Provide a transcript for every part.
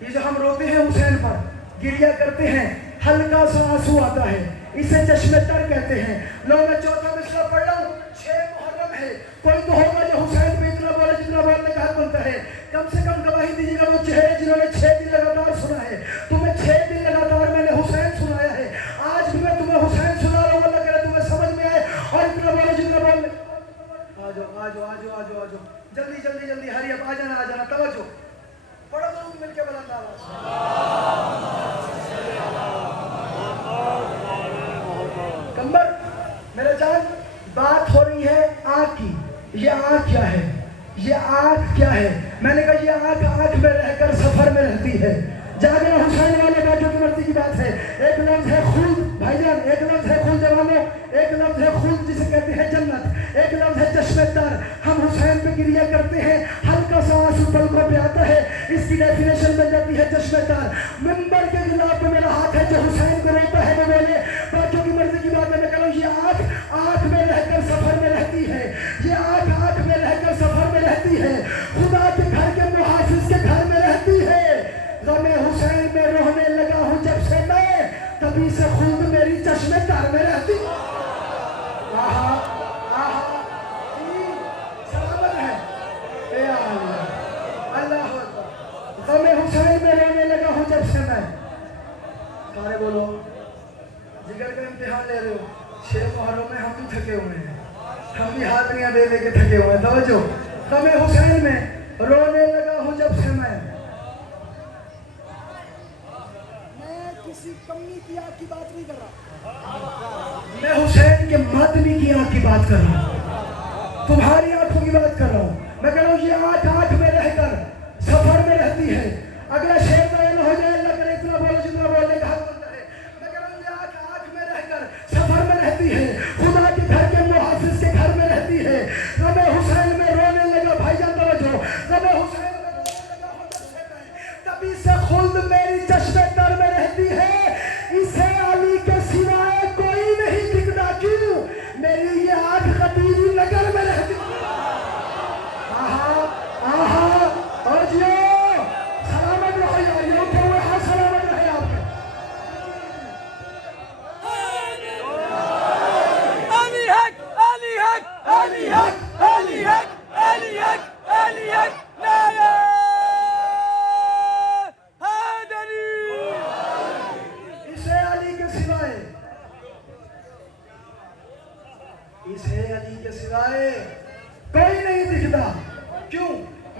یہ جو ہم روتے ہیں حسین پر، گریہ کرتے ہیں، ہلکا سا آنسو آتا ہے، اسے چشم تر کہتے ہیں۔ لو میں چوتھا مصرع پڑھ رہا ہوں، 6 محرم ہے، کوئی تو ہوگا جو حسین پہ اتنا بولے جتنا بولنے کا حق بنتا ہے۔ کم سے کم گواہی دیجیے گا وہ چہرے جنہوں نے 6 دن لگاتار سنا ہے۔ تمہیں 6 دن لگاتار میں نے حسین سنایا ہے، آج بھی میں تمہیں حسین سنا رہا ہوں، اللہ کرے تمہیں سمجھ میں آئے اور اتنا بولے جتنا بولنے۔ آجو جلدی جلدی جلدی، ہری اب آ جانا توجہ پڑھو ضرور مل کے بلند آواز۔ کمبر میرے جان، بات ہو رہی ہے آنکھ کی۔ یہ آنکھ کیا ہے؟ یہ آنکھ کیا ہے؟ میں نے کہا یہ آنکھ میں رہ کر سفر میں رہتی ہے۔ جاگنا حسین والے بیٹھوں کی مرضی کی بات ہے۔ ایک لفظ ہے خلد بھائی جان، ایک لفظ ہے خلد جوانوں، ایک لفظ ہے خلد جسے کہتے ہیں جنت، ایک لفظ ہے چشم تر۔ ہم حسین پہ گریہ کرتے ہیں، ہلکا سا آنسو پلکوں پہ آتا ہے، اس کی ڈیفینیشن بن جاتی ہے چشم تر۔ منبر کے غلاف پہ میرا ہاتھ ہے، جو حسین کو روتا ہے وہ بولے۔ باقیوں کی مرضی کی بات ہے، میں کہہ رہا ہوں یہ آنکھ میں رہ کر سفر میں رہتی ہے، یہ آنکھ میں رہ کر سفر میں رہتی ہے، خدا کے گھر کے محافظ کے گھر میں رہتی ہے۔ غم حسین میں رونے لگا ہوں جب سے میں، تبھی سے خود میری چشم تر میں رہتی۔ آہا آہا سلامت ہے اے اللہ، اللہ اکبر۔ غم حسین میں رونے لگا ہوں جب سے میں، سارے بولو جگر کا امتحان لے رہے ہو۔ 6 محرم میں ہم بھی تھکے ہوئے ہیں، ہم بھی حاضریاں دے دے کے تھکے ہوئے ہیں، توجہ۔ غم حسین میں رونے لگا ہوں جب سے میں کسی کمی کی آنکھ کی بات نہیں کر رہا، میں حسین کے ماتمی کی آنکھ کی بات کر رہا ہوں، تمہاری آنکھوں کی بات کر رہا ہوں۔ میں کہہ رہا ہوں یہ آنکھ میں رہ کر سفر میں رہتی ہے۔ اگلا شعر تو نہ ہو جائے، اللہ کرے اتنا بولے جتنا بولنے کا حق بنتا ہے۔ میں کہہ رہا ہوں یہ آنکھ میں رہ کر سفر میں رہتی ہے، خدا کے گھر کے محافظ کے گھر میں رہتی ہے۔ غم حسین میں رونے لگا بھائی جان توجہ، غم حسین میں رونے لگا ہوں جب سے میں، تبھی سے خلد میری چشم تر میں رہتی ہے۔ اسے علی کے سوائے کوئی نہیں دکھتا، کیوں؟ میری یہ آنکھ غدیری نگر میں رہتی۔ آہا آہا اور جیو سلامت رہو یار، یہ اٹھے ہوئے ہاں سلامت رہے آپ کے۔ علی حق علی حق علی حق علی حق علی حق علی حق نعرہ حیدری۔ اسے علی کے سوائے، اسے علی کے سوائے کوئی نہیں دکھتا، کیوں؟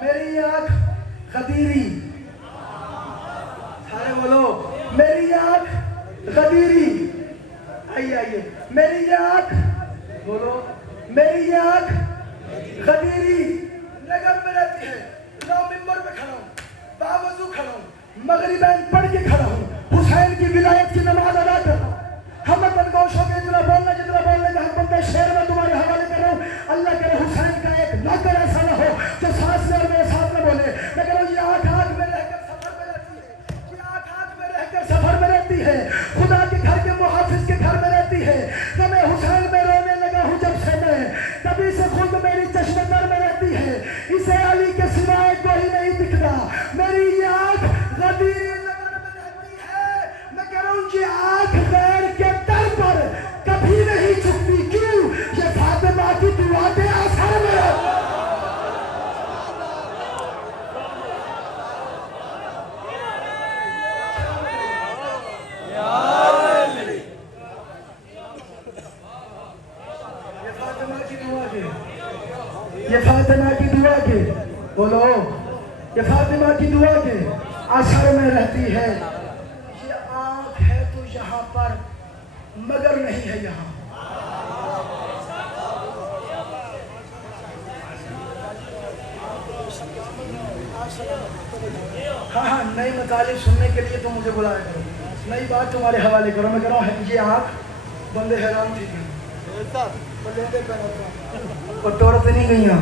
میری یہ آنکھ غدیری، سارے بولو میری یہ آنکھ غدیری، آئیے میری یہ آنکھ بولو، میری یہ آنکھ غدیری نگر میں رہتی ہے۔ لو ممبر پہ کھڑا ہوں، باوضو کھڑا ہوں، مغربین پڑھ کے کھڑا ہوں، حسین کی ولایت کی نماز ادا کر رہا ہوں۔ ہم بدگوشوں کے جتنا بولنے کا حق بنتا ہے، شعر میں تمہارے حوالے کر رہا ہوں۔ اللہ کرے حسین کا ایک نوکر ایسا نہ ہو جو سانس لے اور میرے ساتھ نہ بولے۔ میں کہہ رہا ہوں یہ آنکھ میں رہ کر سفر میں رہتی ہے، یہ آنکھ میں رہ کر سفر میں رہتی ہے، خدا کے گھر کے محافظ کے گھر میں رہتی ہے۔ غم حسین میں رونے لگا ہوں جب سے میں، تبھی سے خود میری چشم تر میں رہتی ہے۔ اسے علی کے سوائے کوئی نہیں دکھتا، میری یہ آنکھ غدیری نگر میں رہتی ہے۔ میں کہہ رہا ہوں یہ آنکھ غیر کے در پر کبھی نہیں جھکتی، کیوں؟ یہ فاطمہ کی دعا کے اثر میں۔ یہ فاطمہ کی دعا کے بولو، یہ فاطمہ کی دعا کے اثر میں رہتی ہے۔ یہ آنکھ ہے تو یہاں پر مگر نہیں ہے یہاں۔ ہاں نئی مطالب سننے کے لیے تو مجھے بلایا کرو، نئی بات تمہارے حوالے کرو۔ میں کہہ رہا ہوں یہ آنکھ بندے حیران تھی اور دورت نہیں گئیاں۔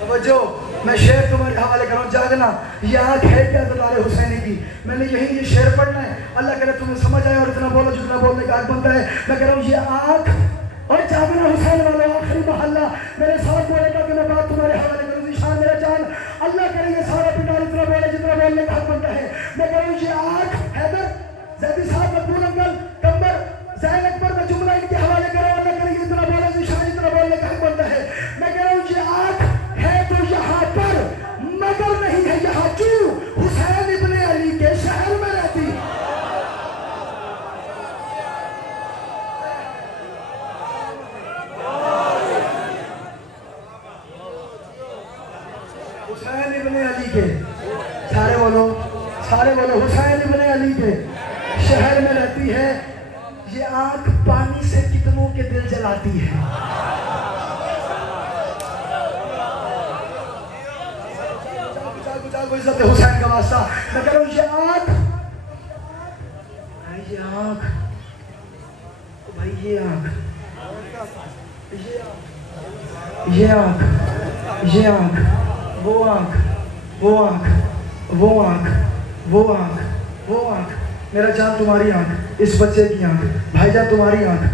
توجہ، میں شعر تمہارے حوالے کر رہا ہوں، جاگنا۔ یہ آنکھ ہے کیا دلال حسینی کی؟ میں نے یہی یہ شعر پڑھنا ہے، اللہ کرے تمہیں سمجھ آئے اور اتنا بولو جتنا بولنے کا حق بنتا ہے۔ میں کہہ رہا ہوں یہ آنکھ اور جاگنا حسین والے آخری محلہ میرے ساتھ بولے گا کہ میں بات تمہارے حوالے کروں۔ ذیشان میرا جان، اللہ کرے یہ سارا پنڈال اتنا بولے میں کہہ رہا ہوں یہ آنکھ حیدر زیدی صاحب مقبول انکل کمبر زین اکبر میں جملہ ان کے حوالے کرو اللہ کرے یہ اتنا بولا ذیشان اتنا بولنے کا حق بنتا ہے میں کہہ رہا ہوں یہ آنکھ ہے تو یہاں پر مگر نہیں ہے یہاں کیوں حسین ابن علی کے شہر میں رہتی حسین ابن علی کے سارے بولو حسین ابن علی کے شہر میں رہتی ہے یہ آنکھ پانی سے کتنوں کے دل جلاتی ہے عزت حسین کا واسطہ میں کہہ رہا ہوں یہ آنکھ بھائی یہ آنکھ وہ آنکھ میرا جان تمہاری آنکھ اس بچے کی آنکھ بھائی جان تمہاری آنکھ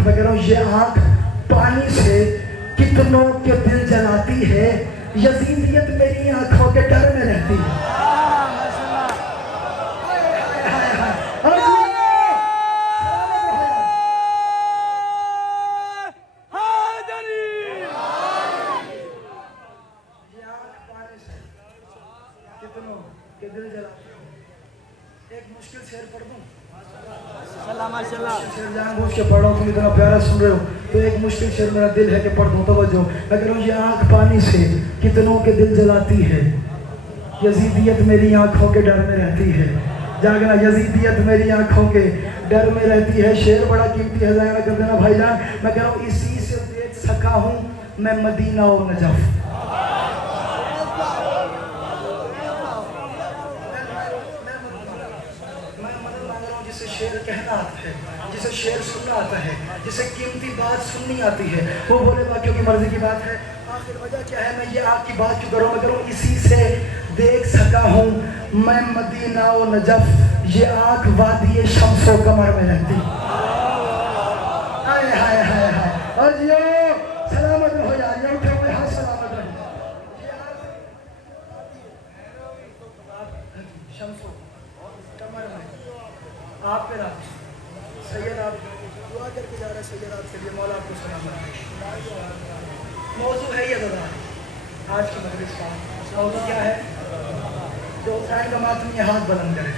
میں کہہ رہا ہوں یہ آنکھ پانی سے کتنوں کے دل جلاتی ہے یزیدیت میری آنکھوں کے ڈر میں رہتی ہے ایک مشکل شعر پڑھ دوں شعر جان بوجھ کے پڑھ رہا ہوں تم اتنا پیارا سن رہے ہو تو ایک مشکل شعر میرا دل ہے کہ پڑھ دوں توجہ میں کہہ رہا ہوں یہ آنکھ پانی سے کتنوں کے دل جلاتی ہے یزیدیت میری آنکھوں کے ڈر میں رہتی ہے جاگنا یزیدیت میری آنکھوں کے ڈر میں رہتی ہے شعر بڑا قیمتی ہے ضائع کر دینا بھائی جان میں کہہ رہا ہوں اسی سے دیکھ سکا ہوں میں مدینہ و نجف جسے شعر کہنا آتا ہے جسے شعر سننا آتا ہے جسے قیمتی بات سننی آتی ہے وہ بولے باقیوں کی مرضی کی بات ہے آخر وجہ کیا ہے میں یہ آپ کی بات کیوں کروں میں کروں اسی سے دیکھ سکا ہوں میں مدینہ و نجف یہ آنکھ وادی شمس و قمر میں رہتی ہائے ہائے ہائے ہائے اور جیو سلامت ہو جا رہی اٹھو میں ہاں سلامت رہی شمس و قمر میں آپ پہ رات سید آپ دعا کر کے جا رہے ہیں سید آپ کے لیے مولا آپ کو سلامت موضوع ہے یہ دادا آج کی مجلس کا موضوع کیا ہے جو حسین کا ماتمی ہاتھ بلند کرے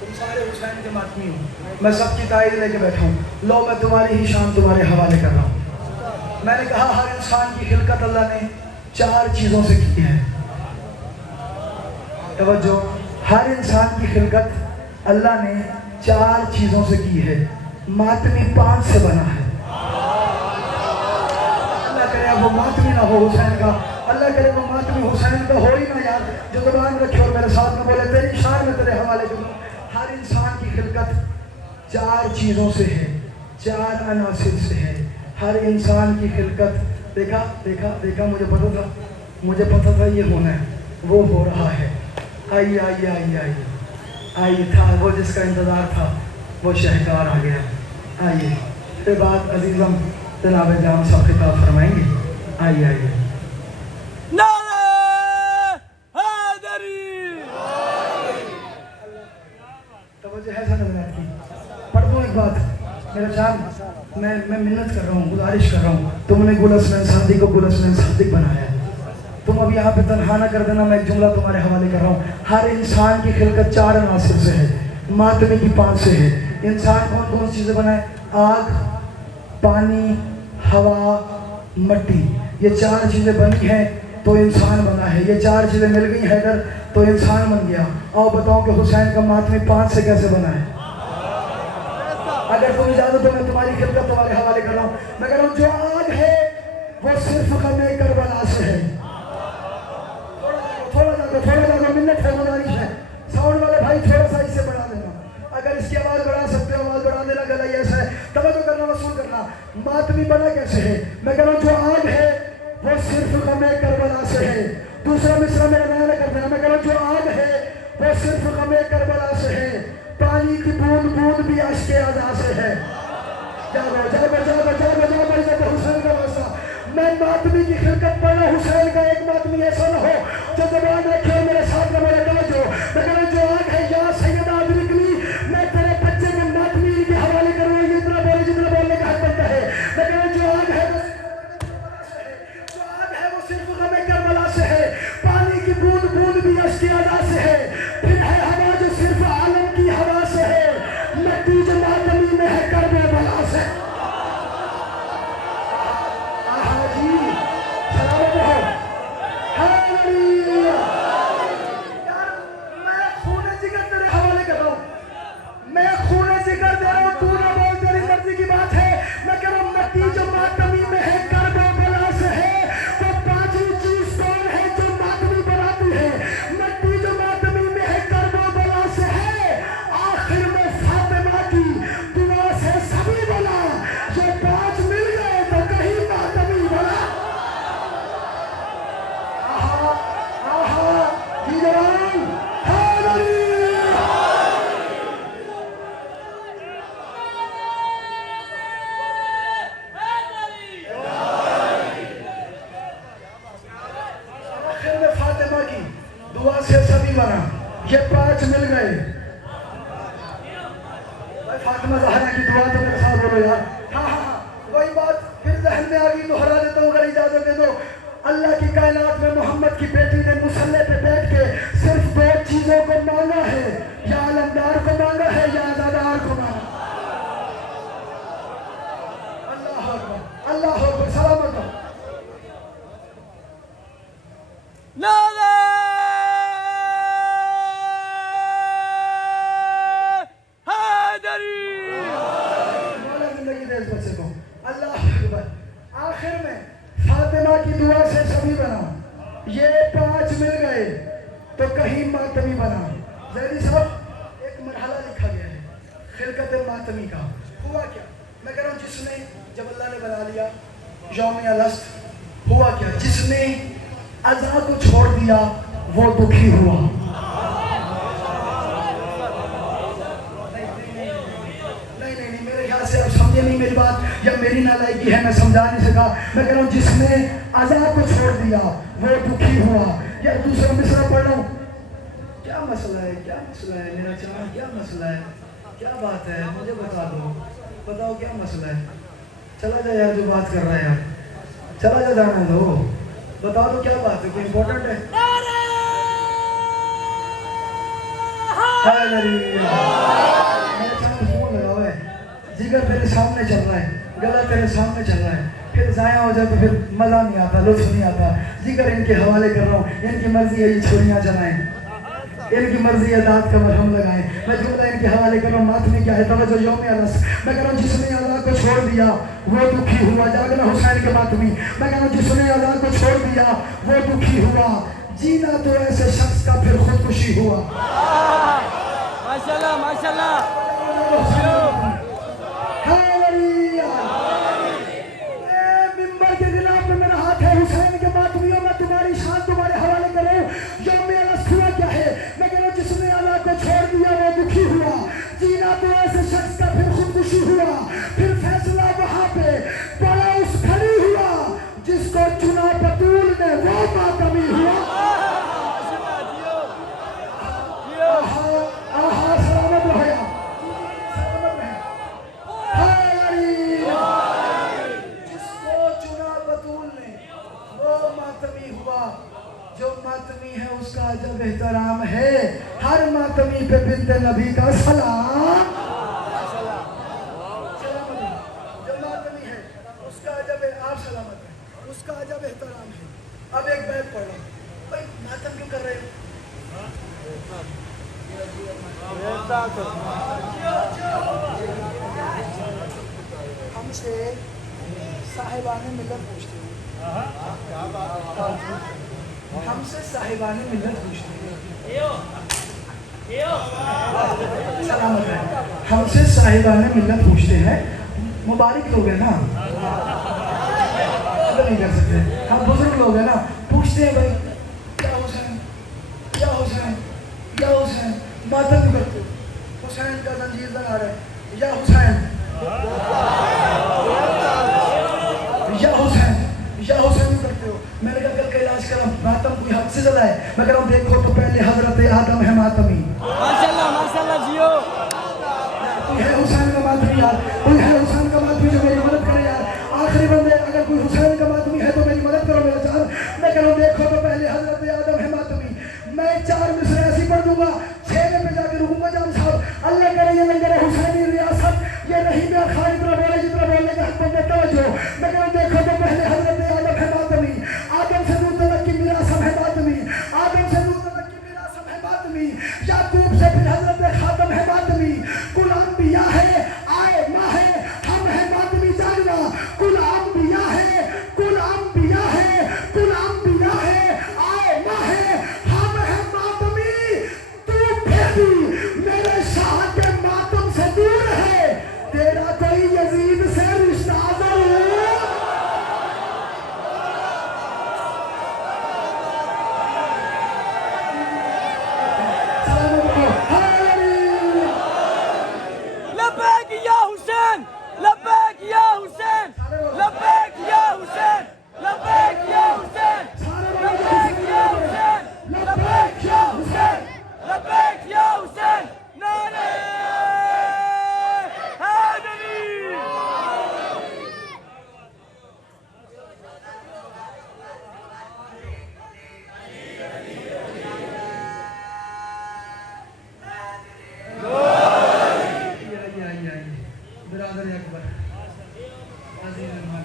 تم سارے حسین کے ماتمی ہو میں سب کی تائید لے کے بیٹھا ہوں لو میں تمہاری ہی شان تمہارے حوالے کر رہا ہوں میں نے کہا ہر انسان کی خلقت اللہ نے 4 چیزوں سے کی ہے توجہ ہر انسان کی خلقت اللہ نے 4 چیزوں سے کی ہے ماتمی 5 سے بنا ہے اللہ کرے وہ ماتمی نہ ہو حسین کا اللہ کرے وہ ماتمی حسین کا ہو ہی نہ یار جو زبان رکھے اور میرے ساتھ میں بولے تیری شان میں تیرے حوالے کروں ہر انسان کی خلقت 4 چیزوں سے ہے 4 عناصر سے ہے ہر انسان کی خلقت دیکھا مجھے پتا تھا یہ ہونا ہے وہ ہو رہا ہے آئیے تھا وہ جس کا انتظار تھا وہ شہکار آ گیا آئیے پھر بات عزیزم جناب جام صاحب خطاب فرمائیں گے آئیے نعرہ حیدری توجہ ہے سر حضرات کی پڑھ دوں ایک بات میرا جان میں منت کر رہا ہوں گزارش کر رہا ہوں تم نے گل حسنین صادق کو گل حسنین صادق بنایا تم ابھی یہاں پہ تنہا نہ کر دینا میں ایک جملہ تمہارے حوالے کر رہا ہوں ہر انسان کی خلقت 4 عناصر سے ہے ماتمی کی 5 سے ہے انسان کون چیزیں بنائے آگ پانی ہوا مٹی یہ 4 چیزیں بنی ہیں تو انسان بنا ہے یہ 4 چیزیں مل گئی حیدر تو انسان بن گیا اور بتاؤ کہ حسین کا ماتمی 5 سے کیسے بنا ہے اگر تم اجازت ہو میں تمہاری خلقت تمہارے حوالے کر رہا ہوں میں کہہ رہا ہوں جو آگ ہے وہ صرف غم کربلا سے ہے تھوڑا جاگو منت ہے گزارش ہے ساؤنڈ والے بھائی تھوڑا سا اس سے بڑھا دینا اگر اس کی آواز بڑھا سکتے ہو آواز بڑھا دینا گلا ایسا ہے توجہ کرنا وصول کرنا ماتمی بنا کیسے ہے میں کہہ رہا ہوں جو آگ ہے وہ صرف غم کربلا سے ہے دوسرا مصرع میرا نیا کر دینا میں کہہ رہا ہوں جو آگ ہے وہ صرف غم کربلا سے ہے پانی کی بوند بوند بھی اشک اعزاز سے ہے جاگو عزت حسین کا واسطہ میں ماتمی کی خلقت پڑھ رہا ہوں، حسین کا ایک ماتمی ایسا نہ ہو جو زبان رکھے میرے ساتھ نہ میرے توجہ، میں کہہ رہا ہوں جو آگ ہے یا سیدہ ادرکنی، میں تیرے بچے کے ماتمی کے حوالے کروں گا، اتنا بولے جتنا بولنے کا حق بنتا ہے، میں کہہ رہا ہوں جو آگ ہے وہ صرف غم کربلا سے ہے، پانی کی بوند بوند بھی اشک ادا سے ہے، پھر ہے ہوا جو صرف عالم کی ہوا سے ہے، مٹی جو ماتمی میں ہے کرب بلا سے۔ آہا جی سلامت رہو، ہاللویا۔ یار میں خون جگر تیرے حوالے کر رہا ہوں، میں خون جگر دے رہا ہوں، تو نہ بول، تیری مرضی کی بات ہے، میں کہہ رہا ہوں مٹی جو ماتمی میں ہے کرب بلا سے ہے، وہ پانچویں چیز کون ہے جو ماتمی بناتی ہے؟ مٹی جو ماتمی میں ہے کرب بلا سے ہے، آخر میں فاطمہ کی دعا سے سبھی بنا، یہ پانچ مل گئے تو کہیں ماتمی بنا۔ آہا آہا جی جوان، ہاللویا۔ آخر میں فاطمہ کی دعا سے سبھی بنا، یہ پانچ مل گئے۔ بھائی فاطمہ زہرا کی دعا تو میرے ساتھ بولو یار، ہاں ہاں ہاں وہی بات پھر ذہن میں آگئی، دہرا دیتا ہوں اگر اجازت دے دو۔ اللہ کی کائنات میں محمد کی بیٹی نے مصلی پہ بیٹھ کے صرف دو چیزوں کو مانگا ہے، یا علمدار کو مانگا ہے یا عزادار کو مانگا۔ اللہ اکبر، اللہ اکبر، سلامت ہو۔ نعرہ حیدری! مولا زندگی دے اس بچے کو، اللہ اکبر۔ آخر میں فاطمہ کی دعا سے سبھی بنا، یہ پانچ مل گئے تو کہیں ماتمی بنا۔ زیدی صاحب ایک مرحلہ لکھا گیا ہے خلقت ماتمی کا، ہوا کیا؟ میں کہہ رہا ہوں جس نے، جب اللہ نے بنا لیا یوم الست، ہوا کیا؟ جس نے عزا کو چھوڑ دیا وہ دکھی ہوا۔ نہیں میرے خیال سے اب سمجھے نہیں میری بات، یا میری نالائکی ہے میں سمجھا نہیں سکا۔ میں کہہ رہا ہوں جس نے عزا کو چھوڑ دیا وہ دکھی ہوا۔ یا دوسرا مصرع پڑھ رہا ہوں، کیا مسئلہ ہے، کیا مسئلہ ہے میرا چاہاں، کیا مسئلہ ہے، کیا بات ہے، مجھے بتا دو، بتاؤ کیا مسئلہ ہے۔ چلا جا یار جو بات کر رہا ہے یار، چلا جا، جانا دو، بتا دو کیا بات ہے، کوئی امپورٹنٹ ہے؟ میرے سامنے فون لگا ہوا ہے، جگر تیرے سامنے چل رہا ہے، گلا تیرے سامنے چل رہا ہے، پھر ضائع ہو جائے تو پھر مزہ نہیں آتا، لطف نہیں آتا۔ جگر ان کے حوالے کر رہا ہوں، ان کی مرضی ہے یہ چھوڑیاں چلائیں، ان کی مرضی ہے دانت کا مرہم لگائیں۔ میں جملہ ان کے حوالے کر رہا ہوں، ماتمی کیا ہے، توجہ یوم الست۔ میں کہہ رہا ہوں جس نے اللہ کو چھوڑ دیا وہ دکھی ہوا، جاگنا حسین کے ماتمی۔ میں کہہ رہا ہوں جس نے اللہ کو چھوڑ دیا وہ دکھی ہوا، جینا تو ایسے شخص کا پھر خودکشی ہوا۔ ماشاءاللہ ماشاءاللہ۔ ہاللویا۔ ممبر کے خلاف میں میرا ہاتھ ہے، حسین کے ماتمیوں میں تمہاری شان تمہارے حوالے کر رہا ہوں۔ یوم الست ہوا کیا ہے؟ میں کہہ رہا ہوں جس نے اللہ کو چھوڑ دیا وہ دکھی ہوا، جینا تو ایسے شخص کا پھر خودکشی ہوا۔ پھر فیصلہ وہاں پہ بڑا اس کھڑی ہوا، جس کو چنا بطول نے وہ ماتمی ہوا۔ آہا سلامت رہے، سلامت رہے۔ ہاللویا۔ جس کو چنا بطول نے وہ ماتمی ہوا، جو ماتمی ہے اس کا عجب احترام ہے، ہر ماتمی پہ بنت نبی کا سلام۔ سلامت ہے، جو ماتمی ہے اس کا عجب، آپ سلامت ہے، اس کا عجب احترام ہے۔ اب ایک بیت پڑھ رہا ہوں، بھائی ماتم کیوں کر رہے ہو؟ ہم سے صاحبان ملت پوچھتے ہیں، ہم سے صاحبان ملت پوچھتے ہیں، سلامت ہے، ہم سے صاحبان ملت پوچھتے ہیں، مبارک لوگ ہیں نا، نہیں کر سکتے، ہم بزرگ لوگ ہیں نا، پوچھتے ہیں بھائی کیا حسین، کیا حسین، کیا حسین، ماتم کرتے ہو، حسین کا زنجیر لگا رہے ہیں، یا حسین، یا حسین، चल रहा है। मैं कह रहा हूँ देखो तो पहले हजरत आदम है मातमी, माशाल्लाह जियो। कोई है हुसैन का मातमी यार, कोई है हुसैन का मातमी जो मेरी मदद करे यार। आखिरी बंदे अगर कोई हुसैन का मातमी है तो मेरी मदद करो मेरा जान। मैं कह रहा हूँ देखो तो पहले हजरत आदम है मातमी। मैं 4 मिसरे ऐसी पढ़ दूंगा, 6 पे जाकर रुकूंगा जान साहब। अल्लाह करे ये लंगर हुसैनी रियासत ये नहीं मैं खाली इतना बोले जितना बोलने का हक बनता तवज्जो। मैं कह रहा हूँ देखो तो पहले हजरत आदम है मातमी, आदम से दूर तक की मिरासत है मातमी, आदम से दूर तक की मिरासत है मातमी, याकूब से फिर हजरत खातम है मातमी। कुल अंबिया है आए माँ है हम है मातमी जानना। कुल अंबिया है, कुल अंबिया है, कुल अंबिया है आए माँ है हम है मातमी। तू फिर भी मेरे शाह के मातम से दूर है, तेरा कोई यजीद से रिश्ता जरूर। लब्बैक या हुसैन, लब्बैक या हुसैन, लब्बैक या हुसैन, लब्बैक या हुसैन, लब्बैक या हुसैन, लब्बैक या हुसैन, लब्बैक या हुसैन। नारे हैदरी। बिरादर अकबर अजीज रहमान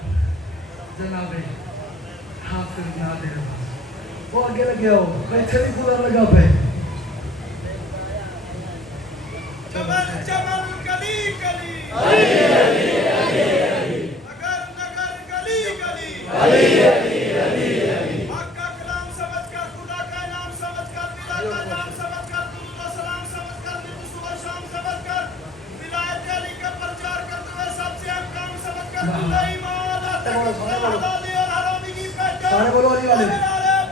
जनाब हाफिज नादिर वो आगे लगे हो बैठे भी पूरा लगा पे चमन चमन गली गली अली नगर नगर गली गली हक का कलाम समझ कर, खुदा का नाम समझ कर, पिता का नाम समझ कर, दुरूद व सलाम समझ कर, दिन सुबह शाम समझ कर, विलायत अली का प्रचार करते हुए सबसे अहम काम समझ कर, खुदा ईमान आता है, हलाली और हरामी की पहचान। सारे बोलो अली वाले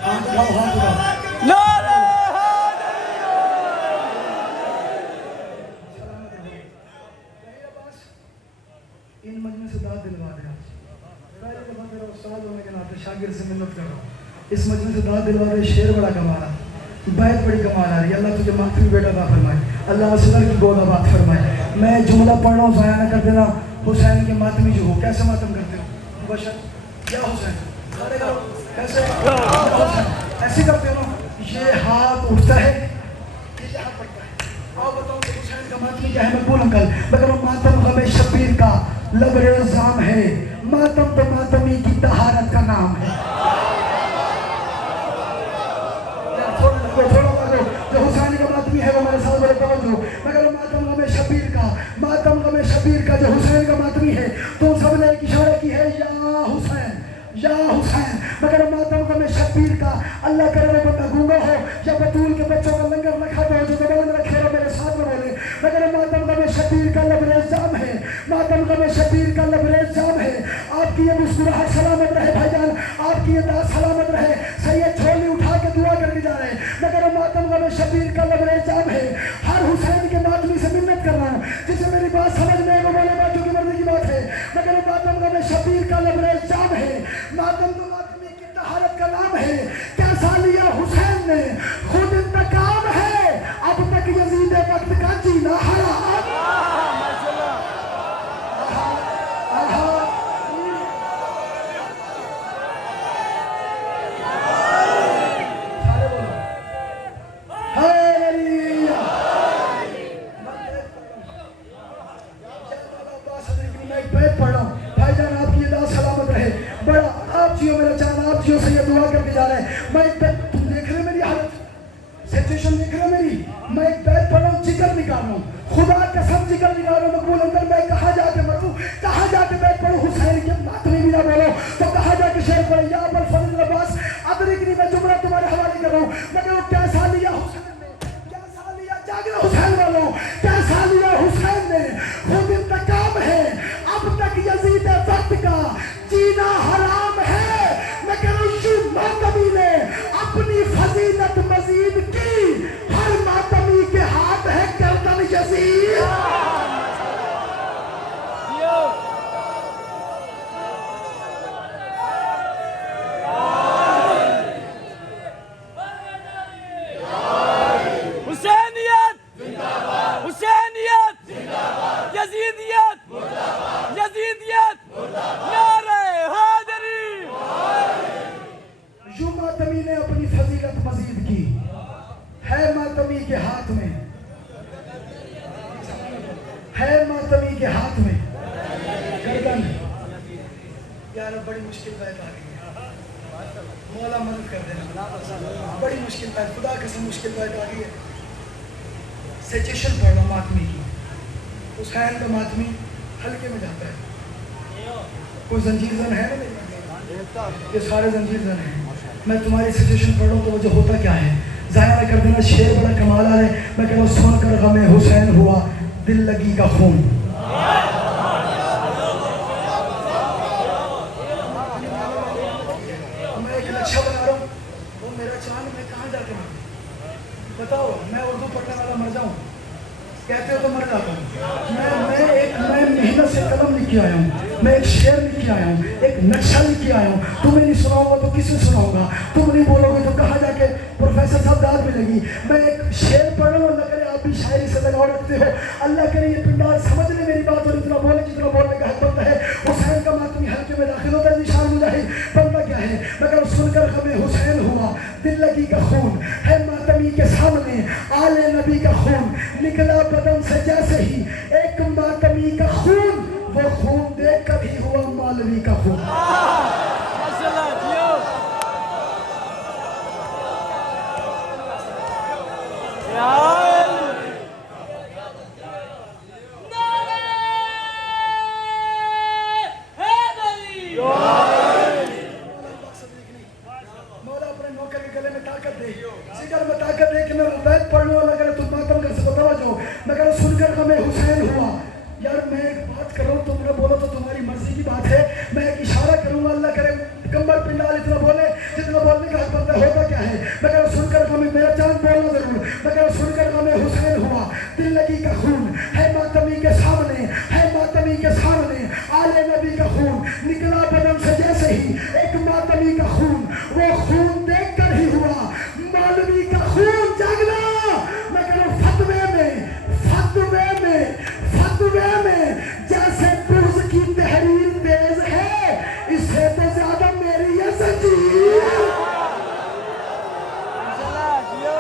हाथ उठाओ हाथ उठाओ। नारे इन मजमे से दाद दिलवा दे आज। पहले दफा मेरा उस्ताद होने के नाते शागिर्द से मिन्नत कर रहा हूँ, इस मजमे से दाद दिलवा दे। शेर बड़ा कमा रहा, बैत बड़ी कमा रही। अल्लाह तुझे माफी बेटा अता फरमाए, अल्लाह असगर की गोद आबाद फरमाए। मैं जुमला पढ़ रहा हूँ, ज़ाया न कर देना। हुसैन के मातमी जो हो, कैसे मातम करते हो बशर? क्या हुसैन सारे करो कैसे? ऐसे करते हो ना, ये हाथ उठता है, ये यहाँ पड़ता है। आओ बताओ कि हुसैन का मातमी क्या है? मैं बोल अंकल, मैं कह रहा हूँ मातम गमे शबीर का लबरेज़ाम है, मातम तो मातमी की तहारत का नाम है। जो हुसैन का मातमी है वो मेरे साथ बोले तवज्जो। मैं कह रहा हूँ मातम गमे शबीर का, मातम गमे शबीर का जो हुसैन का मातमी है, तो सबने एक इशारा की है या हुसैन या हुसैन। मैं कह रहा हूँ मातम गमे शबीर का, अल्लाह करे वो बंदा गूंगा हो या बतूल के बच्चों का लंगर न खाता हो जो जबान रखे हो मेरे साथ में बोले। मैं कह रहा हूँ मातम गमे शबीर का लबरेज़ाम है, मातम गमे शबीर का लबरेज़ाम है। आपकी ये मुस्कुराहट सलामत रहे भाईजान, आपकी ये दाद सलामत रहे। सैयद झोली उठा के दुआ करके जा रहे हैं। मैं कह रहा हूँ मातम गमे शबीर का लबरेज़ाम है। हर हुसैन के मातमी से मिन्नत कर रहा हूँ, जिसे मेरी बात समझ में वो बोले बातों की मर्जी की बात है। मैं कह रहा हूँ मातम गमे शबीर का लबरेज़ाम है, मातम तो मातमी की तहारत का नाम है। कैसा लिया हुसैन ने खुद इंतकाम है, अब तक यजीद वक्त का जीना हराम। मैं एक बैत, तुम देख रहे हो मेरी हालत, सिचुएशन देख रहे हो मेरी। मैं एक बैत पढ़ रहा हूँ, जिगर निकाल रहा हूँ, खुदा कसम जिगर निकाल रहा हूँ। मकबूल अंदर मैं कहाँ जाके मरूँ, कहाँ जाके बैत पढ़ूँ? हुसैन के मातमी भी ना बोलो तो कहाँ जाके शेर पढ़े? या पर फजल अब्बास अदरिकनी में जुमला तुम्हारे हवाले कर रहा हूँ। मैं कह रहा हूँ कैसा लिया हुसैन ने, कैसा लिया जागना हुसैन वालों, कैसा लिया हुसैन ने खुद इंतकाम है, अब तक यजीद वक्त का जीना हराम है। मैं कह रहा हूँ मातमी ने अपनी फजीलत मजीद की, हर मातमी के हाथ है गर्दन यजीद। मातमी के हाथ में, है मातमी के हाथ में गर्दन। यार बड़ी मुश्किल बात आ गई है, मौला मदद कर देना, बड़ी मुश्किल बात, खुदा कसम मुश्किल बात आ गई है। सजेशन पढ़ लो मातमी की, हुसैन का मातमी हल्के में जाता है। कोई जंजीर जन है ना, ये सारे जंजीर जन हैं। मैं तुम्हारी सजेशन पढ़ रहा हूँ तो मुझे होता क्या है, ज़ाया न कर देना। शेर बड़ा कमाल आ है, मैं कह रहा हूँ सुन कर गमे हुसैन हुआ दिल लगी का खून। मैं एक नक्शा बना रहा हूँ, वो मेरा चांद मैं कहाँ जाके मारूं? बताओ, मैं उर्दू पढ़ने वाला मर जाऊँ? कहते हो तो मर जाता हूँ। मैं मेहनत से कलम लिख के आया हूँ, मैं एक शेर लिख के आया हूँ, एक नक्शा लिख के आया हूँ। तुम्हें नहीं सुनाऊंगा तो किसे सुनाऊंगा? तुम नहीं बोलोगे तो कहाँ जाके प्रोफेसर साहब दाद मिलेगी? मैं एक शेर पढ़ रहा हूँ, अल्लाह करे आप भी शायरी से लगाव रखते हो। अल्लाह करे ये पिंडार समझ ले मेरी बात, और इतना बोले जितना बोलने का हक बनता है। हुसैन का मातमी हल्के में दाखिल होता है, निशान मुजाहिद बनता क्या है? मगर सुनकर हमें हुसैन हुआ दिल लगी का खून, है मातमी के सामने आले नबी का खून निकला बदन से जैसे ही एक मातमी का खून, वो खून देख कर ही हुआ मौलवी का खून। माशाल्लाह जियो। यार नारे हैदरी। मौला अपने नौकर के गले में ताकत दे, जिगर में ताकत दे कि मैं बैत पढ़ने वाला करे तुम मातम कर सको। तवज्जो, मैं कह रहा हूं सुनकर हमें हुसैन हुआ। यार मैं एक बात कर रहा हूँ, तुम ना बोलो तो तुम्हारी मर्जी की बात है। मैं एक इशारा करूंगा, अल्लाह करे कमर पिंडाल इतना बोले जितना बोलने का हक बनता है। होता क्या है? मैं कह रहा हूं सुनकर हमें, मेरा चांद बोलना जरूर। मैं कह रहा हूं सुनकर हमें हुसैन हुआ दिल लगी का खून, है मातमी के सामने, है मातमी के सामने आले नबी का खून निकला बदन से जैसे ही एक मातमी का खून, वो खून देख कर ही हुआ मौलवी का खून जागना। मैं कह रहा हूं फतवे में जैसे पुरुष की तहरीर तेज है, इससे तो ज्यादा मेरी ये जंजीर। माशाल्लाह जियो।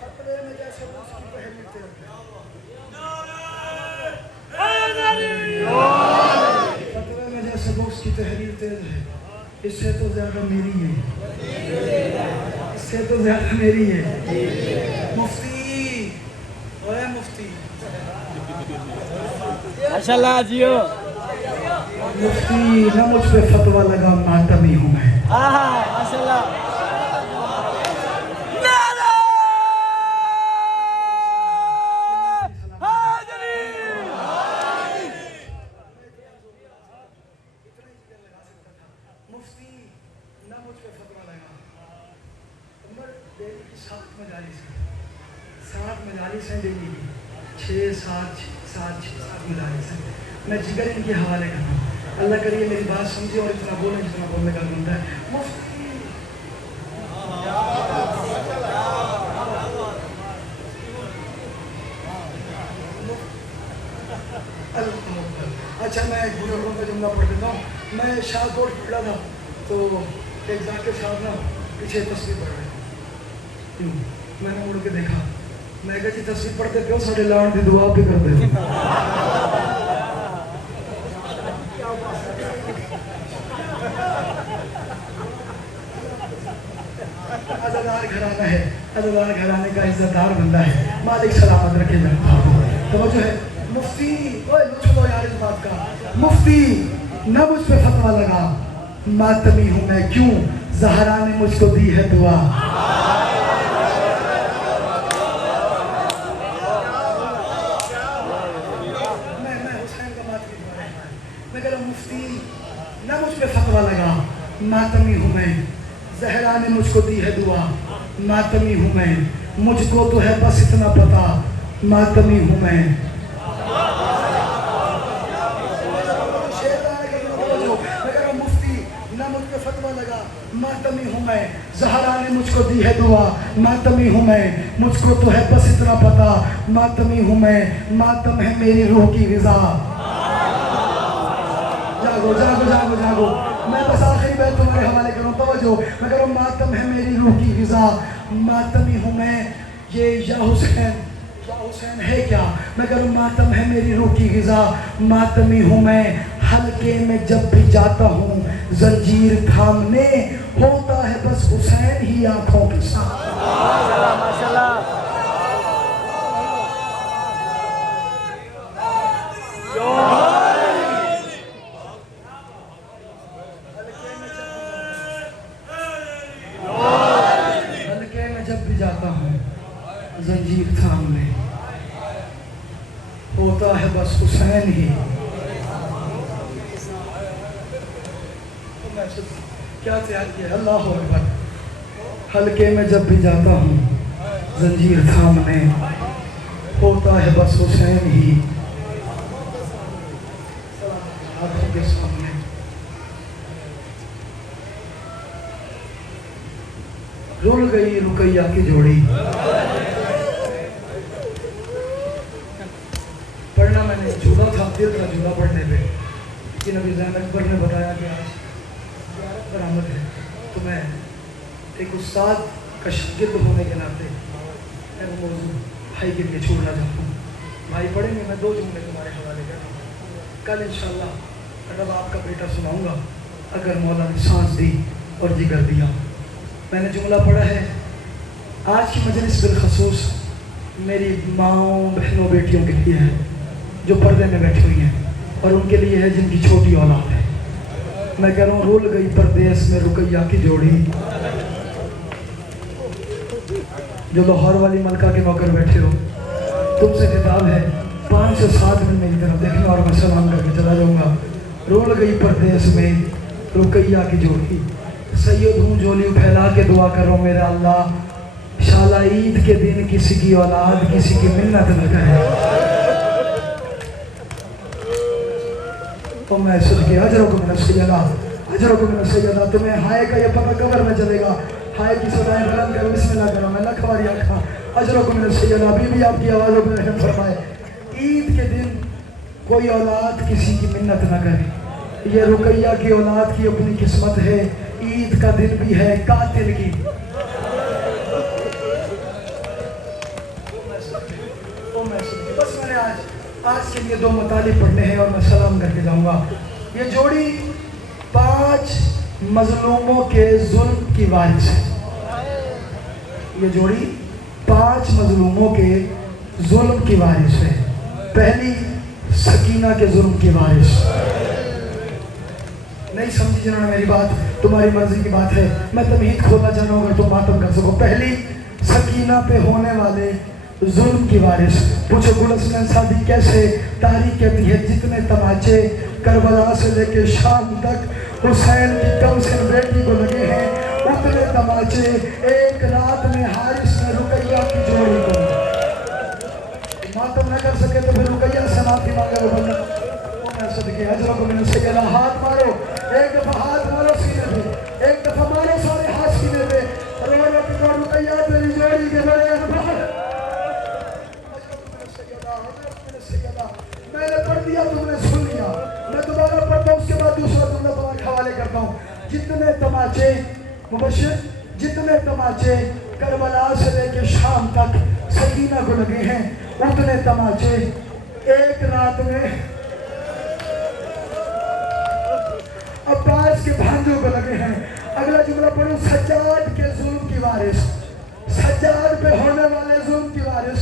फतवे में जैसे पुरुष की तहरीर तेज है, फतवे में जैसे बॉक्स की तहरीर तेज है, इससे तो ज्यादा मेरी है, इससे तो ज्यादा मेरी है। मुफ्ती, ओए मुफ्ती, माशाल्लाह जियो। मुफ्ती ना मुझ पे फतवा लगा, मातमी हूँ मैं। आहा माशाल्लाह। नारे हैदरी। मुफ्ती ना मुझ पे फतवा लगा। उम्र डेली की 7 मजालिस हैं, 7 मजालिस हैं डेली की, 6-7 मजालिस हैं। मैं जिगर इनके हवाले कर रहा हूँ। अल्लाह करिए मेरी बात समझे और इतना बोले जितना बोलने का बनता है। मुफ्ती अच्छा, मैं एक बुजुर्गों का जुमला पढ़ देता हूँ। मैं शाहकोट खड़ा था तो एक जाके साहब ना पीछे तस्वीर पढ़ रहे थे। मैंने मुड़ के देखा, मैं कहा जी तस्वीर पढ़ते क्यों? साढ़े लाड़ की दुआ भी करते हो। अज़ादार घराना है, अज़ादार घराने का इज्जतदार बंदा है, मालिक सलामत रखे जनता को। तो वो जो है मुफ्ती, ओए छोड़ो यार इस बात का। मुफ्ती ना मुझ पे फतवा लगा, मातमी हूँ मैं क्यों, ज़हरा ने मुझको दी है दुआ। मैं हुसैन का मातमी हूँ। मैं कह रहा हूँ मुफ्ती ना मुझ पे फतवा लगा, मातमी हूँ मैं, ज़हरा ने मुझको दी है दुआ। मातमी हूँ मैं, मुझको तो है बस इतना पता, मातमी हूँ मैं। मुफ्ती ना मुझ पे फतवा लगा, मातमी हूँ मैं, ज़हरा ने मुझको दी है दुआ, मातमी हूँ मैं, मुझको तो है बस इतना पता, मातमी हूँ मैं, मातम है मेरी रूह की ग़िज़ा। जागो जागो जागो जागो, मैं बस आखिरी बैत तुम्हारे हवाले करूँ, तवज्जो, मैं करूँ मातम है मेरी रूह की ग़िज़ा, मातमी हूँ मैं, ये या हुसैन है क्या, मैं करूँ मातम है मेरी रूह की ग़िज़ा, मातमी हूँ मैं, हल्के में जब भी जाता हूँ जंजीर थामने, होता है बस हुसैन ही आँखों के साथ। माशाल्लाह हल्के में जब भी जाता हूँ जंजीर थामने, होता है बस हुसैन ही। क्या तैयार किया, अल्लाह अकबर। हल्के में जब भी जाता हूँ जंजीर थामने, होता है बस हुसैन ही आँखों के सामने। रुल गई रुकैया की जोड़ी, पढ़ना मैंने झूला था, दिल था झूला पढ़ने पे, लेकिन अभी ज़ैन अकबर ने बताया कि आज बरामद है, तो मैं एक उस्ताद का शागिर्द होने के नाते मैं वो मौजूद भाई के लिए छोड़ना चाहता हूँ। भाई पढ़ेंगे, मैं 2 जुमले तुम्हारे हवाले कर रहा हूँ। कल इंशाअल्लाह रब आपका बेटा सुनाऊँगा, अगर मौला ने सांस दी और जिगर दिया। मैंने जुमला पढ़ा है, आज की मजलिस बिलखसूस मेरी माँओं बहनों बेटियों के लिए है जो पर्दे में बैठी हुई हैं, और उनके लिए है जिनकी छोटी औलाद है। मैं कह रहा हूँ रुल गई परदेस में रुकैया की जोड़ी, जो लाहौर वाली मलका के नौकर बैठे हो, तुमसे खिताब है, 5 से 7 मिनट मेरी तरफ देखना और मैं सलाम करके चला जाऊँगा। रुल गई परदेस में रुकैया की जोड़ी, सैयद हूँ जोली फैला के दुआ करो मेरा अल्लाह, शाला ईद के दिन किसी की औलाद किसी की मिन्नत न करे। तो मैं सुन के अजरों को मैंने सैयदा, तुम्हें हाय का ये पता कबर में चलेगा, हाय की सदाएं बुलंद करो, बिस्मिल्लाह करो, मैं लखवारी आखा अजरों को मैंने सैयदा, बीबी आपकी आवाज़ों पर रहम फरमाए। ईद के दिन कोई औलाद किसी की मिन्नत ना करे, ये रुकैया की औलाद की अपनी किस्मत है, ईद का दिन भी है कातिल की। बस मैंने आज के लिए 2 मतालिब पढ़ने हैं और मैं सलाम करके जाऊंगा। ये जोड़ी 5 मजलूमों के जुल्म की वारिस है। ये जोड़ी 5 मजलूमों के जुल्म की वारिस है। पहली सकीना के जुल्म की वारिस। नहीं समझी जिन्होंने मेरी बात, तुम्हारी मर्जी की बात है, मैं तमहीद खोलना चाह रहा हूँ अगर तुम मातम कर सको। पहली सकीना पे होने वाले जुल्म की वारिस। पूछो गुलशन सादी कैसे, तारीख कहती है जितने तमाचे करबला से लेके शाम तक हुसैन की कम से बेटी को लगे हैं, उतने तमाचे एक रात में हारिस ने रुकैया की जोड़ी को। मातम न कर सके तो फिर रुकैया से माफी मांगे वो बंदा। वो मैं सदके अजरों को मैंने सैयदा, हाथ मारो, एक दफा हाथ मारो सीने पे, एक दफा मारो सारे हाथ सीने पे, रुकैया तेरी जोड़ी के बड़े मैंने पढ़ दिया, तुमने सुन लिया, मैं दोबारा पढ़ता हूँ, उसके बाद दूसरा जुमला तुम्हारे हवाले करता हूँ। जितने तमाचे मुबश्शिर, जितने तमाचे करबला से लेके शाम तक सकीना को लगे हैं, उतने तमाचे एक रात में अब्बास के भांजों को लगे हैं। अगला जुमला पढ़ो, सज्जाद के जुल्म की वारिस, सज्जाद पे होने वाले जुल्म की वारिस।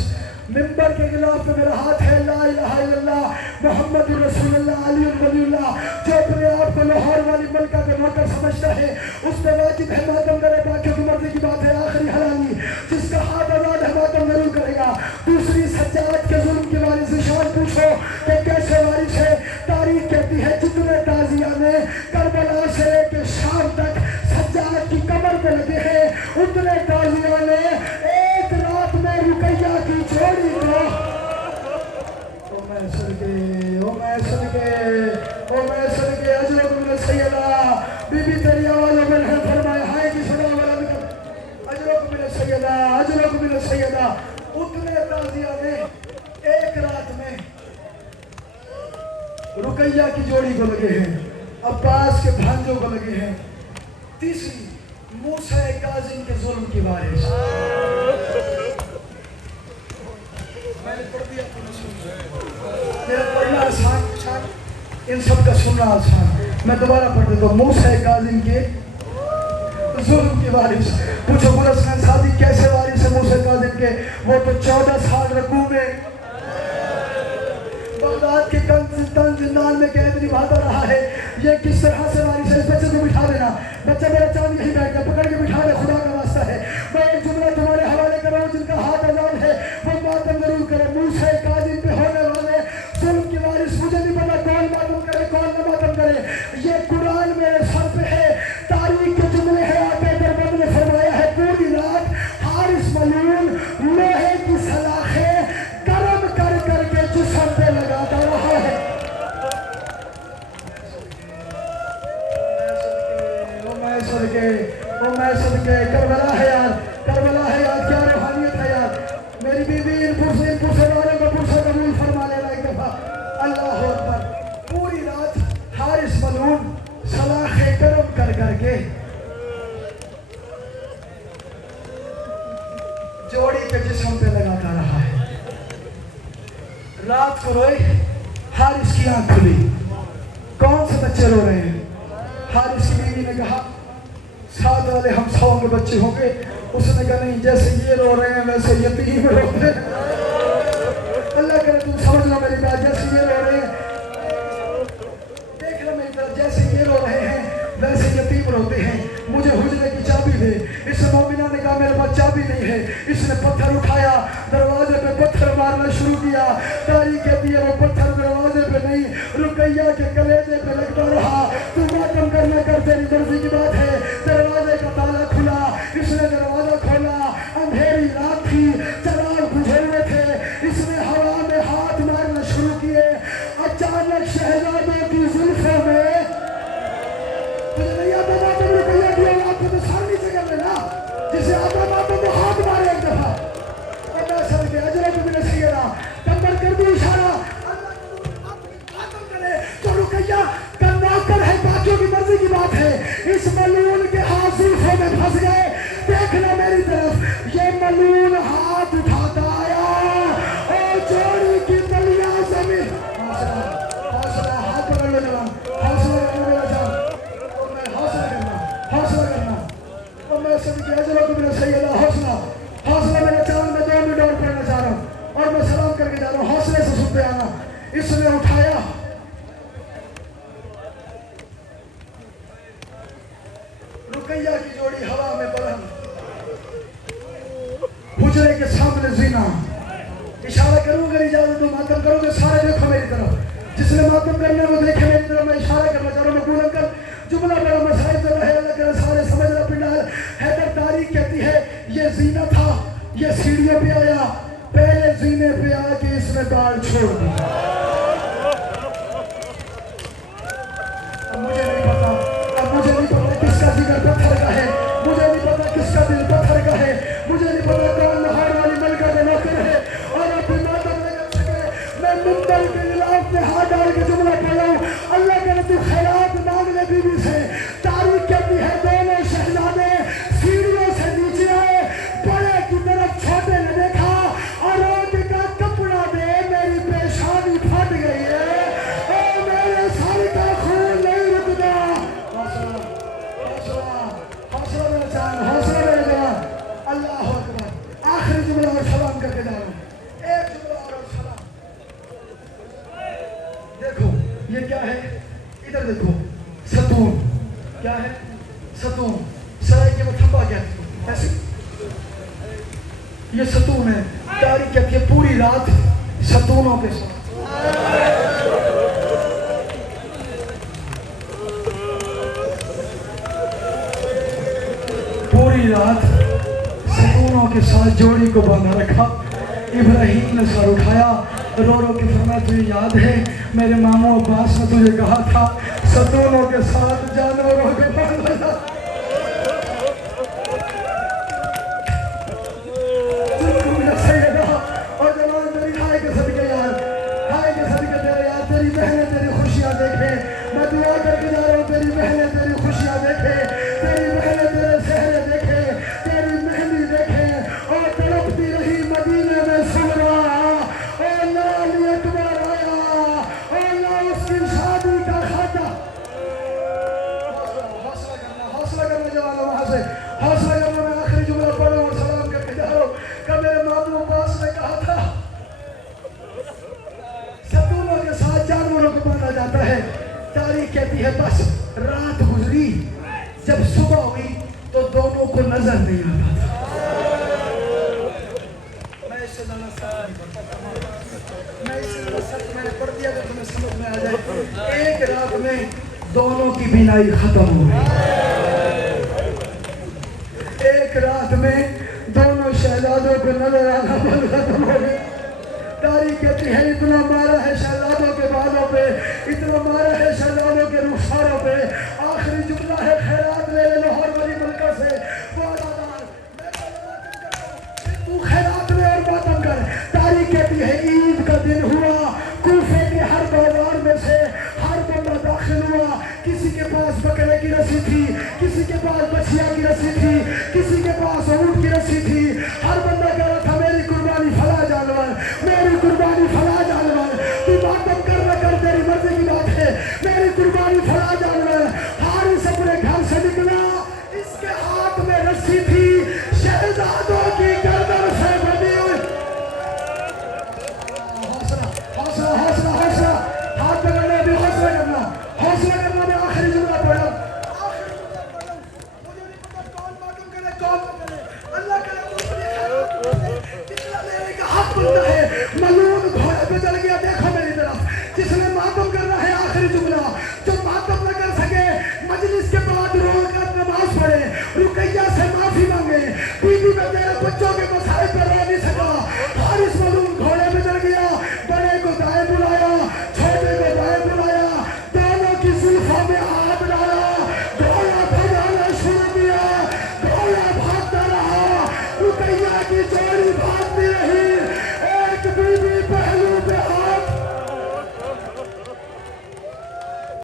मिंबर के खिलाफ पे मेरा हाथ है, ला इलाहा इल्लल्लाह मोहम्मद रसूलुल्लाह अली वलीउल्लाह। जो अपने आप को लाहौर वाली मलका का नौकर समझता है, उस पर वाजिब है मातम करे, बाकी की मर्जी की बात है, आखिरी हलाली। जिसका हाथ आजाद है मातम जरूर करेगा। दूसरी सज्जाद के जुल्म की वारिस शान पूछो कि कैसे वारिस है। तारीख कहती है जितने ताजिया ने करबला से लेके शाम तक सज्जाद की कमर पे लगे हैं, उतने ताजिया ने एक रात में रुकैया की जोड़ी को। ओ मैं सदके अजरक सैयदा, बीबी तेरी आवाज़ में फरमाए, हाय की जोड़ी को लगे हैं, अब्बास के भांजों को लगे हैं, तीसरी मूसा काजिम के जुल्म की बारिश। मैंने पढ़ दिया, मेरा पढ़ना आसान, इन सब का सुनना आसान। मैं दोबारा पढ़ देता हूँ। मूसा काजिम के जुल्म की बारिश। पूछो गुलस खान सादी कैसे बारिश है मूसा काजिम के? वो तो 14 साल रकू में बगदाद के जिंदान में कैद निभाता रहा है। ये किस तरह से बारिश है? इस बच्चे को बिठा देना, बच्चा मेरा चांद यही बैठ गया, पकड़ के बिठा दे, खुदा का वास्ता है। मैं एक जुमला तुम्हारे हवाले कर रहा हूँ, जिनका हाथ आजाद है वो मातम जरूर करे। मूसा काजिम पे होने वाले जुल्म की बारिश, मुझे नहीं पता कौन मातम करे कौन न मातम करे। ये कुरान मेरे सर पे है, तारीख के जुमले हैं। आके दरबंद ने फरमाया है पूरी रात हारिस मलून लोहे की सलाखें गर्म कर करके जिस्म पे लगाता रहा है। ओ मैं सदके करबला है यार, करबला है यार, क्या रूहानियत है यार। मेरी बीवी इन पुरसे वालों को पुरसा कबूल फरमा लेना एक दफा। अल्लाह अकबर। पूरी रात हारिस मलून सलाखें गर्म कर करके जोड़ी के जिस्म पे लगाता रहा है। रात को रोए, हारिस की आंख खुली। कौन से बच्चे रो रहे हैं? हारिस की बीवी ने कहा साथ वाले हम 100 के बच्चे होंगे। उसने कहा नहीं, जैसे ये रो रहे हैं वैसे यतीम रोते हैं। अल्लाह करे तुम समझ लो मेरी बात। जैसे ये रो रहे हैं, देख लो मेरी तरफ, जैसे ये रो रहे हैं वैसे यतीम रोते हैं। मुझे हुजरे की चाबी दे। इस मोमिना ने कहा मेरे पास चाबी नहीं है। इसने पत्थर उठाया, दरवाजे पे पत्थर मारना शुरू किया। तारीख कहती है वो पत्थर दरवाजे पे नहीं, रुकैया के कलेजे पे लगता रहा। तू मातम करना कर, तेरी मर्जी की बात है। दरवाजे का ताला खुला, इसने दरवाजा खोला। अंधेरी रात थी, चराग बुझे हुए थे। इसने हवा में हाथ मारना शुरू किए। अचानक शहजादों की जुल्फों में, मुझे नहीं आता मातम रुकैया की औलाद को तो सर नीचे कर लेना, जिसे आता मातम तो हाथ मारे एक दफा। और मैं सर के अजरा को भी नहीं गिरा, कमर कर दी इशारा। मातम करे तो रुकैया का नौकर है, बाकियों की मर्जी की बात है। इस मलून के हाथ जुल्फों में फंस गए। देखना मेरी तरफ, ये मलून हाथ उठाता आया और जोड़ी की तलियां जमीन। हौसला, हाथ पकड़ लो जवान, हौसला रखो मेरा जान। और मैं हौसला करना। और मैं सभी के अजरों को मेरा सैयदा हौसला मेरा चांद में 2 मिनट और पढ़ना चाह रहा हूँ और मैं सलाम करके जा रहा हूँ। हौसले से सुनते आना। इसने उठाया, रुकैया की जोड़ी हवा में बुलंद, हुजरे के सामने जीना। इशारा करूंगा, इजाजत दो, मातम करोगे सारे देखो मेरी तरफ। जिसने मातम करना वो देखे मेरी तरफ। मैं इशारा करना चाह रहा हूँ। मैं कर जुमला बड़ा मसाइल तो रहे, अल्लाह करे सारे समझना। पिंडाल हैदर तारीख कहती है ये जीना था, ये सीढ़ियों पे आया, पहले जीने पे आके इसने बाल छोड़ दिया। मुझे नहीं पता किसका जिगर पत्थर का है, मुझे नहीं पता किसका दिल पत्थर का है, मुझे नहीं पता कौन लाहौर वाली मलका का नौकर है और अपनी मातम नहीं कर सके। मैं मुंबई के इलाक में हाथ डाल के जुमला पढ़ रहा हूँ। अल्लाह करे तू खैरात मांग ले बीवी से। तारीख कहती है दोनों शहजादे सीढ़ियों से नीचे आए, बड़े की तरफ छोटे ने देखा और रोटी का कपड़ा दे मेरी पेशानी फट गई है और मेरे सर का खून नहीं रुकता। हौसला मेरा जान, हौसला मेरा जवान। अल्लाह अकबर। आखिरी जुमला और सलाम करके जा रहा हूँ। एक जुमला और सलाम। देखो ये क्या है, इधर देखो, सतून। क्या है? सतून। सराय के थप्पा क्या ऐसे, ये सतून है। तारीख कहती है पूरी रात सतूनों के साथ। पूरी रात सतूनों के साथ जोड़ी को बांधा रखा। इब्राहिम ने सर उठाया, रो रो के फरमाया तुझे याद है मेरे मामू अब्बास ने तुझे कहा था सतूनों के साथ जानवरों के बांधा। और जवान मेरी हाय के सदके यार, हाय के सदके तेरे यार, तेरी बहनें तेरी खुशियां देखें। कहती है बस रात गुजरी, जब सुबह हुई तो दोनों को नजर नहीं आता था। मैं इससे ज़्यादा सच नहीं पढ़ सकता। मैं इससे ज़्यादा सच मैंने पढ़ दिया तो तुम्हें समझ में आ जाए। एक रात में दोनों की बीनाई खत्म हो गई। एक रात में दोनों शहजादों को नजर आना बंद खत्म हो गया। तारीख कहती है इतना मारा है शहजादों के बालों पे, इतना मारा है शहजादों के रुखसारों पे। आखिरी जुमला है खैरात ले लो और बड़ी